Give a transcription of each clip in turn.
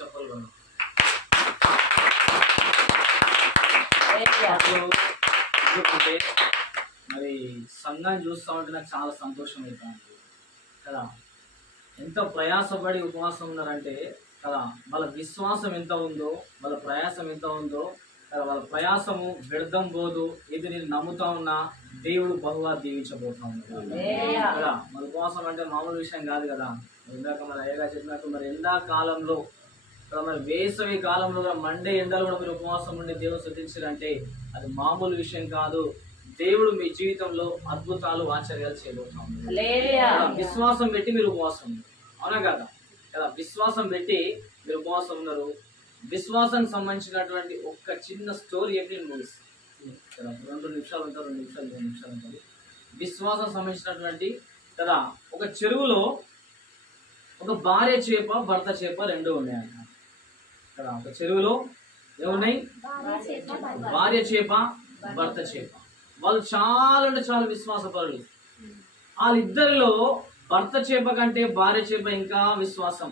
చెప్పగలను. మరి సంఘాన్ని చూస్తూ ఉంటే నాకు చాలా సంతోషం అవుతుంది కదా. ఎంత ప్రయాసపడి ఉపవాసం ఉన్నారంటే కదా, వాళ్ళ విశ్వాసం ఎంత ఉందో, వాళ్ళ ప్రయాసం ఎంత ఉందో కదా, వాళ్ళ ప్రయాసము వ్యర్థం పోదు. ఇది నేను నమ్ముతా ఉన్నా, దేవుడు బహుగా దీవించబోతా ఉన్నాడు కదా. మన ఉపవాసం అంటే మామూలు విషయం కాదు కదా. ఇందాక మరి అయ్యగా చెప్పినట్టు మరి ఎండాకాలంలో కదా, మరి వేసవి కాలంలో కూడా మండే ఎండలు కూడా మీరు ఉపవాసం ఉండి దేవుడు స్తుతించారంటే అది మామూలు విషయం కాదు. దేవుడు మీ జీవితంలో అద్భుతాలు ఆశ్చర్యాలు చేయబోతా ఉన్నారు. విశ్వాసం పెట్టి మీరు ఉపవాసం ఉన్నారు, అవునా కదా కదా. విశ్వాసం పెట్టి మీరు ఉపవాసం ఉన్నారు. విశ్వాసానికి సంబంధించినటువంటి ఒక చిన్న స్టోరీ చెప్పి నేను ముగిస్తాను కదా. 2 నిమిషాలు ఉంటారు, 2 నిమిషాలు 3 నిమిషాలు ఉంటుంది. విశ్వాసం సంబంధించినటువంటి కదా, ఒక చెరువులో ఒక భార్య చేప భర్త చేప 2 ఉన్నాయంట కదా. ఒక చెరువులో ఏమున్నాయి? భార్య చేప భర్త చేప. వాళ్ళు చాలా అంటే చాలా విశ్వాసపరులు. వాళ్ళిద్దరిలో భర్త చేప కంటే భార్య చేప ఇంకా విశ్వాసం.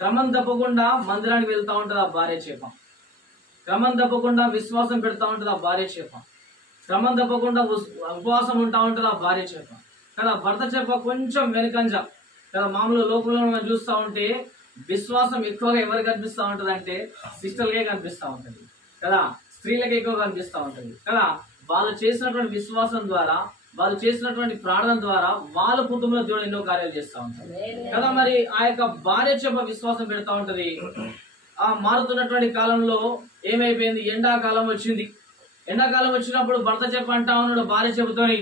క్రమం తప్పకుండా మందిరానికి వెళ్తా ఉంటుంది ఆ భార్య చేప. క్రమం తప్పకుండా విశ్వాసం పెడతా ఉంటుంది ఆ భార్య చేప. క్రమం తప్పకుండా ఉపవాసం ఉంటా ఉంటుంది ఆ భార్య చేప కదా. భర్త చేప కొంచెం వెనుకంజ కదా. మామూలు లోకంలో మనం చూస్తూ ఉంటే విశ్వాసం ఎక్కువగా ఎవరికి కనిపిస్తూ ఉంటుంది అంటే సిస్టర్లకే కనిపిస్తూ ఉంటుంది కదా, స్త్రీలకే ఎక్కువ కనిపిస్తూ ఉంటుంది కదా. వాళ్ళు చేసినటువంటి విశ్వాసం ద్వారా, వాళ్ళు చేసినటువంటి ప్రార్థన ద్వారా వాళ్ళ కుటుంబంలో దేవుడు ఎన్నో కార్యాలు చేస్తూ ఉంటారు కదా. మరి ఆ యొక్క భార్య చేప విశ్వాసం పెడతా ఉంటది. ఆ మారుతున్నటువంటి కాలంలో ఏమైపోయింది? ఎండాకాలం వచ్చింది. ఎండాకాలం వచ్చినప్పుడు భర్త చేప అంటా ఉన్నాడు భార్య చేపతోని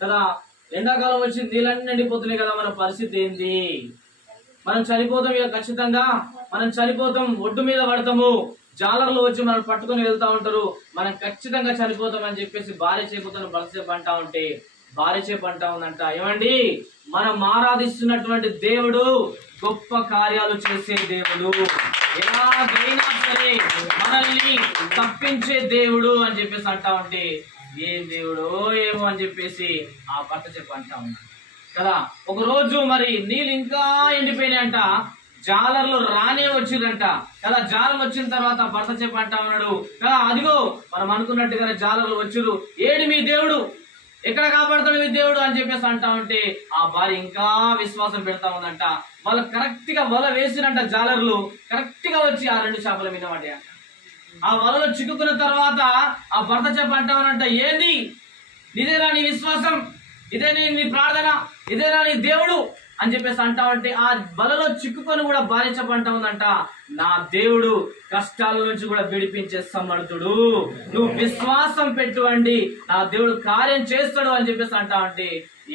కదా, ఎండాకాలం వచ్చింది, నీళ్ళన్నీ నిండిపోతున్నాయి కదా, మన పరిస్థితి ఏంది? మనం చనిపోతాం ఇక ఖచ్చితంగా, మనం చనిపోతాం, ఒడ్డు మీద పడతాము, జాలర్లు వచ్చి మనం పట్టుకొని వెళ్తా ఉంటారు, మనం ఖచ్చితంగా చనిపోతాం అని చెప్పేసి భార్య చేపతో భర్త చేప అంటా ఉంటే భార్య చేప అంటా ఉందంట, ఏమండి మనం ఆరాధిస్తున్నటువంటి దేవుడు గొప్ప కార్యాలు చేసే దేవుడు, ఎలాగైనా సరే మనల్ని తప్పించే దేవుడు అని చెప్పేసి అంటా ఉంటే ఏం దేవుడో ఏమో అని చెప్పేసి ఆ భర్త చేప అంటా ఉన్నాడు కదా. ఒక రోజు మరి నీళ్ళు ఇంకా ఎండిపోయినాయంట, జాలర్లు రానే వచ్చిందంట కదా. జాలం వచ్చిన తర్వాత భర్త చేప అంటా ఉన్నాడు కదా, అదిగో మనం అనుకున్నట్టుగానే జాలర్లు వచ్చిరు, ఏడు మీ దేవుడు, ఎక్కడ కాపాడుతాడు మీ దేవుడు అని చెప్పేసి అంటా ఉంటే ఆ భార్య ఇంకా విశ్వాసం పెడతా ఉందంట. వాళ్ళు కరెక్ట్ గా వల వేసినంట, జాలర్లు కరెక్ట్ గా వచ్చి ఆ 2 చేపల మీద పడ్డాయంట. ఆ వలలో చిక్కుకున్న తర్వాత ఆ భర్త చేప అంటా ఉన్నంట, ఏంది ఇదేనా నీ విశ్వాసం, ఇదే నీ ప్రార్థన, ఇదేనా నీ దేవుడు అని చెప్పేసి అంటా ఉంటే ఆ వలలో చిక్కుకొని కూడా భార్య చేప అంటా ఉందంట, నా దేవుడు కష్టాల నుంచి కూడా విడిపించే సమర్థుడు, నువ్వు విశ్వాసం పెట్టువండి, నా దేవుడు కార్యం చేస్తాడు అని చెప్పేసి అంటా ఉంటే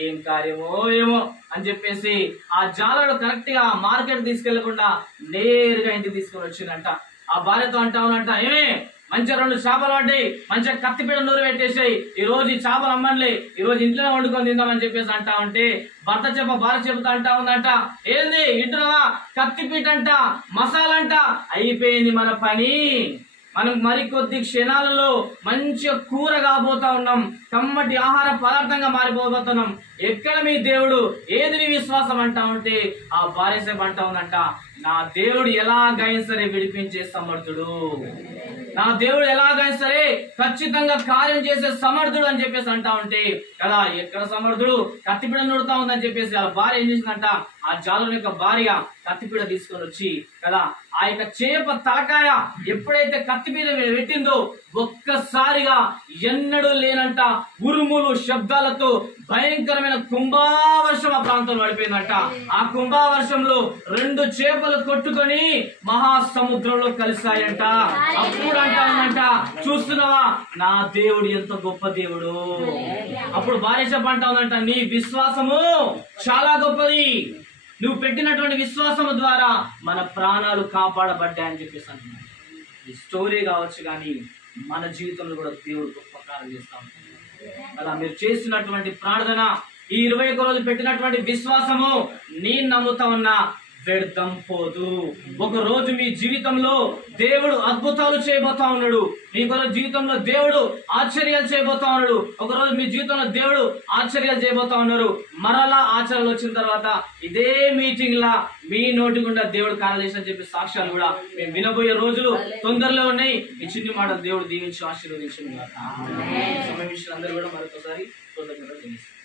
ఏం కార్యమో ఏమో అని చెప్పేసి ఆ జాలడు కరెక్ట్ గా మార్కెట్ తీసుకెళ్లకుండా నేరుగా ఇంటికి తీసుకొని వచ్చిందంట. ఆ భార్యతో అంటా ఉన్నంట, ఏమే మంచిగా 2 చేపలు పడ్డాయి, మంచిగా కత్తిపీడ నూరు పెట్టేసాయి, ఈ రోజు ఈ చేపలు అమ్మలే, ఈ రోజు ఇంట్లోనే వండుకొని తిందామని చెప్పేసి అంటా ఉంటే భర్త చేప భార్య చెబుతా అంటా ఉందంట, ఏంది ఇంటున్నావా, కత్తిపీట అంట, మసాలా అంట, అయిపోయింది మన పని, మనం మరికొద్ది క్షణాలలో మంచిగా కూర కాబోతా ఉన్నాం, కమ్మటి ఆహార పదార్థంగా మారిపోబోతున్నాం, ఎక్కడ మీ దేవుడు, ఏది నీ విశ్వాసం అంటా ఉంటే ఆ భార్య సేపు అంటా ఉందంట, నా దేవుడు ఎలాగైనా సరే విడిపించే సమర్థుడు, నా దేవుడు ఎలాగైనా సరే ఖచ్చితంగా కార్యం చేసే సమర్థుడు అని చెప్పేసి అంటా ఉంటే కదా, ఎక్కడ సమర్థుడు, కత్తిపీడ నూడుతా ఉందని చెప్పేసి ఆ భార్య ఏం చేసిందంట, ఆ జాలం యొక్క భార్య కత్తిపీడ తీసుకొని వచ్చి కదా ఆ యొక్క చేప తలకాయ ఎప్పుడైతే కత్తిపీడ పెట్టిందో ఒక్కసారిగా ఎన్నడూ లేనంట ఉరుములు శబ్దాలతో భయంకరమైన కుంభావర్షం ఆ ప్రాంతంలో పడిపోయిందంట. ఆ కుంభావర్షంలో 2 చేపలు కొట్టుకొని మహాసముద్రంలో కలిసాయంట. అప్పుడు అంటా ఉందంట, చూస్తున్నావా నా దేవుడు ఎంత గొప్ప దేవుడు. అప్పుడు భార్య చేప అంటా ఉందంట, నీ విశ్వాసము చాలా గొప్పది, నువ్వు పెట్టినటువంటి విశ్వాసము ద్వారా మన ప్రాణాలు కాపాడబడ్డాయని చెప్పేసి అంటున్నాడు. ఈ స్టోరీ కావచ్చు కానీ మన జీవితంలో కూడా దేవుడు గొప్ప కార్యం చేస్తా ఉంటాడు. అలా మీరు చేసినటువంటి ప్రార్థన, ఈ 21 రోజులు పెట్టినటువంటి విశ్వాసము నేను నమ్ముతా ఉన్నా వ్యర్థం పోదు. ఒక రోజు మీ జీవితంలో దేవుడు అద్భుతాలు చేయబోతా ఉన్నాడు, మీ జీవితంలో దేవుడు ఆశ్చర్యాలు చేయబోతా ఉన్నాడు. ఒక రోజు మీ జీవితంలో దేవుడు ఆశ్చర్యాలు చేయబోతా ఉన్నారు. మరలా ఆశ్చర్యాలు వచ్చిన తర్వాత ఇదే మీటింగ్ లా మీ నోటి గుండా దేవుడు కార్యదేశం చెప్పి సాక్ష్యాలు కూడా మేము వినబోయే రోజులు తొందరలో ఉన్నాయి. ఈ చిన్ని మాట దేవుడు దీవించి ఆశీర్వదించి సమయం విషయాలు అందరూ కూడా మరొకసారి కృతజ్ఞతలు తెలుస్తారు.